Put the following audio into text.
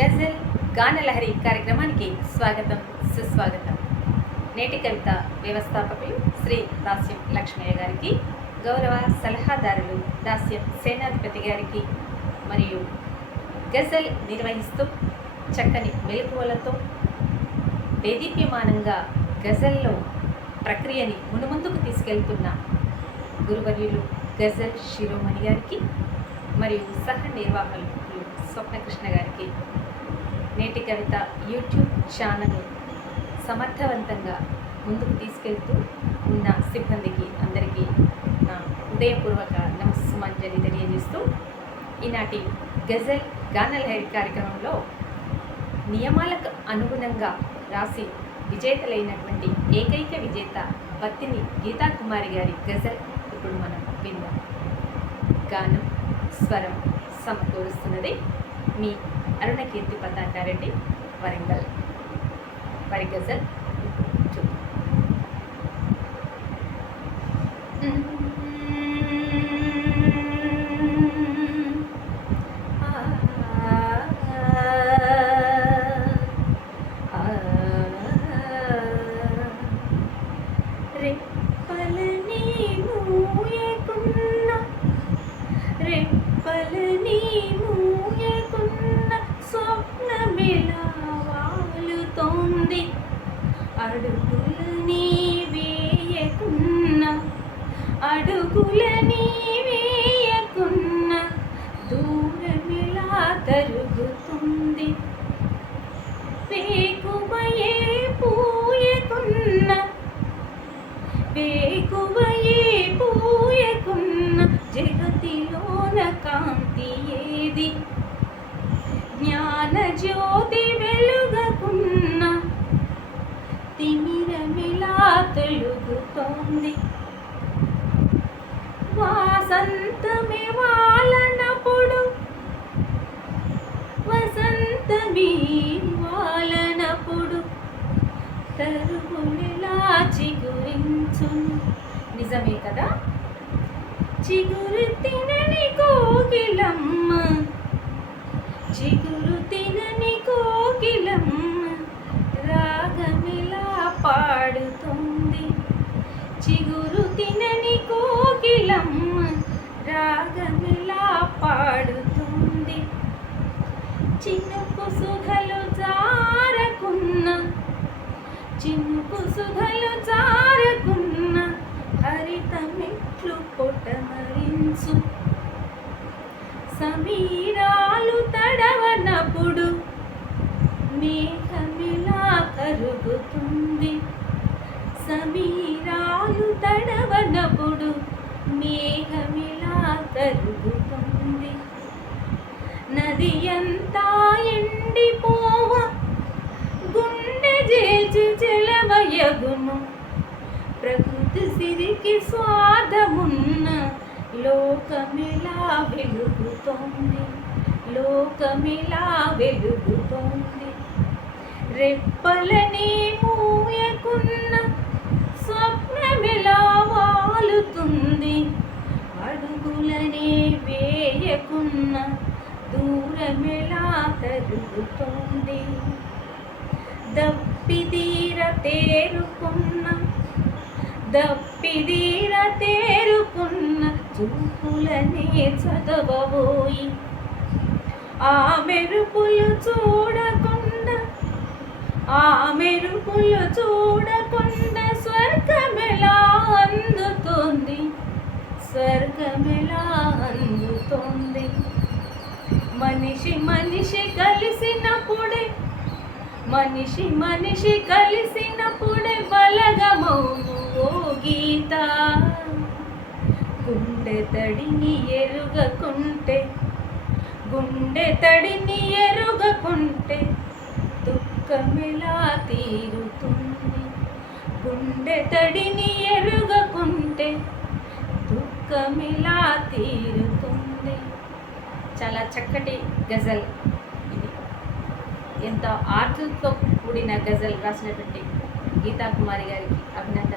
గజల్ గానలహరి కార్యక్రమానికి స్వాగతం సుస్వాగతం. నేటి కవిత వ్యవస్థాపకులు శ్రీ దాస్యం లక్ష్మయ్య గారికి గౌరవ సలహాదారులు దాస్యం సేనాధిపతి గారికి మరియు గజల్ నిర్వహిస్తూ చక్కని మెలకువలతో దేదీప్యమానంగా గజల్లో ప్రక్రియని మునుముందుకు తీసుకెళ్తున్న గురువర్యులు గజల్ శిరోమణి గారికి మరియు సహ నిర్వాహకులు స్వప్నకృష్ణ గారికి నేటి కవిత యూట్యూబ్ ఛానల్ సమర్థవంతంగా ముందుకు తీసుకెళ్తూ ఉన్న సిబ్బందికి అందరికీ నా హృదయపూర్వక నమస్సుమంజలి తెలియజేస్తూ ఈనాటి గజల్ గానలహరి కార్యక్రమంలో నియమాలకు అనుగుణంగా రాసి విజేతలైనటువంటి ఏకైక విజేత బత్తిని గీతా కుమారి గారి గజల్ ఇప్పుడు మనం విందాం గానం స్వరం సమకూరుస్తున్నది మీ అరుణ కీర్తి పతాకారెడ్డి వరంగల్. వారి గజల్ అడుగులని వేయకున్న అడుగులని వేయకున్న దూరమిలా తరుగుతుంది వేకువయే పూయకున్న వేకువయే పూయకున్న జగతిలోన కాంతి ఏది జ్ఞాన జ్యోతి వెలుగకున్న తిమిరమిలా తెలుగుతోంది. వాసంతమే వాలనప్పుడు వసంతమే వాలనప్పుడు తరుగునిలా చిగురించు నిజమే కదా? చిగురు తినని కోకిలమ్మ చిగురు కోకిలమ్మ రాగమిలా పాడుతుంది. చినుకు సుధలు జారకున్న చినుకు సుధలు జారకున్న హరిత మెట్లు పొటమరించు సమీరాలు తడవనప్పుడు మేఘమిలా కరుగుతుంది. సమీరాలు తడవనప్పుడు మేఘమిలా కరుగుతుంది నది అంతా ఎండిపోవ గుండె చేచి చెలవయగును ప్రకృతి సిరికి స్వాదమున్న లోకమిలా వెలుగుతోంది. లోకమిలా వెలుగుతోంది. రెప్పలని పూలనే వేయకున్న దూరమెలా తరుగుతోంది దప్పిదీర తేరుకున్న దప్పిదీర తేరుకున్న చూపులనే చదవబోయి ఆ మెరుపులు చూడకుండా ఆ మెరుపులు చూడకుండా స్వర్గమెలా అందుతుంది. స్వర్గమెలా అందుతోంది. మనిషి మనిషి కలిసినప్పుడే మనిషి మనిషి కలిసినప్పుడే బలగమౌను ఓ గీత. గుండె తడిని ఎరుగకుంటే గుండె తడిని ఎరుగకుంటే దుఃఖమిలా తీరుతుంది. గుండె తడిని ఎరుగకుంటే కమిలా తీరుతుంది. చాలా చక్కటి గజల్ ఇది. ఎంతో ఆర్తులతో కూడిన గజల్ రాసినటువంటి గీతా కుమారి గారికి అభినందన